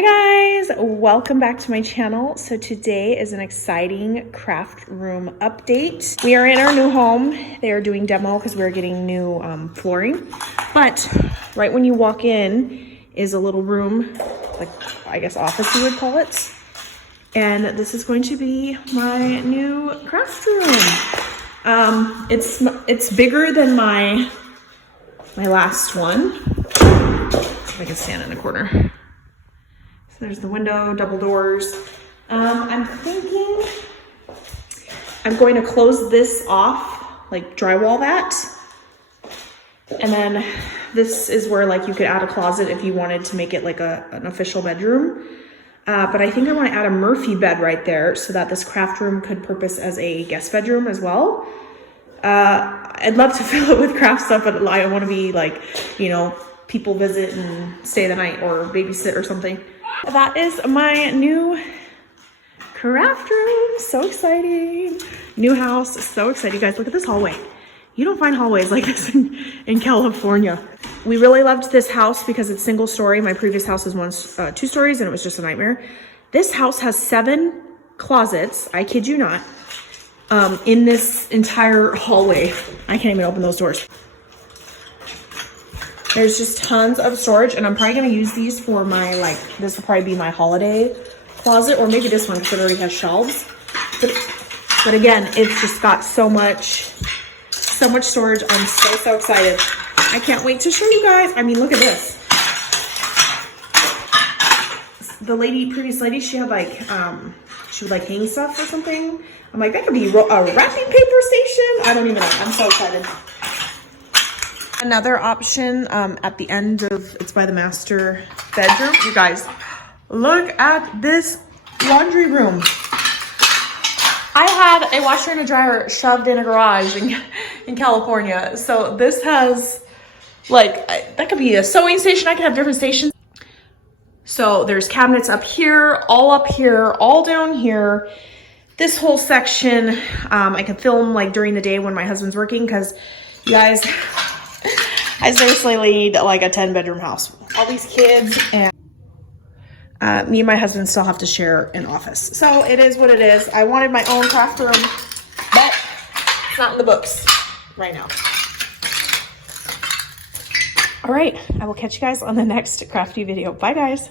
Hi guys, welcome back to my channel. So today is an exciting craft room update. We are in our new home. They are doing demo because we're getting new flooring. But right when you walk in is a little room, like I guess office you would call it. And this is going to be my new craft room. It's bigger than my last one. If I can stand in the corner. There's the window, double doors. I'm thinking I'm going to close this off, like drywall that. And then this is where like you could add a closet if you wanted to make it like an official bedroom. But I think I want to add a Murphy bed right there so that this craft room could purpose as a guest bedroom as well. I'd love to fill it with craft stuff, but I want to be like, you know, people visit and stay the night or babysit or something. That is my new craft room. So exciting. New house. So excited. You guys, look at this hallway. You don't find hallways like this in California. We really loved this house because it's single story. My previous house was once 2 stories and it was just a nightmare. This house has 7 closets. I kid you not. In this entire hallway. I can't even open those doors. There's just tons of storage, and I'm probably gonna use these for my, like, this will probably be my holiday closet, or maybe this one because it already has shelves. But again, it's just got so much storage. I'm so excited. I can't wait to show you guys. I mean, look at this. The previous lady, she had like, she would like hang stuff or something. I'm like, that could be a wrapping paper station. I don't even know. I'm so excited. Another option at the end of, it's by the master bedroom. You guys, look at this laundry room. I had a washer and a dryer shoved in a garage in California. So this has like, that could be a sewing station. I could have different stations. So there's cabinets up here, all down here. This whole section, I can film like during the day when my husband's working because you guys, I seriously need like a 10-bedroom house. All these kids and me and my husband still have to share an office. So it is what it is. I wanted my own craft room, but it's not in the books right now. All right, I will catch you guys on the next crafty video. Bye guys.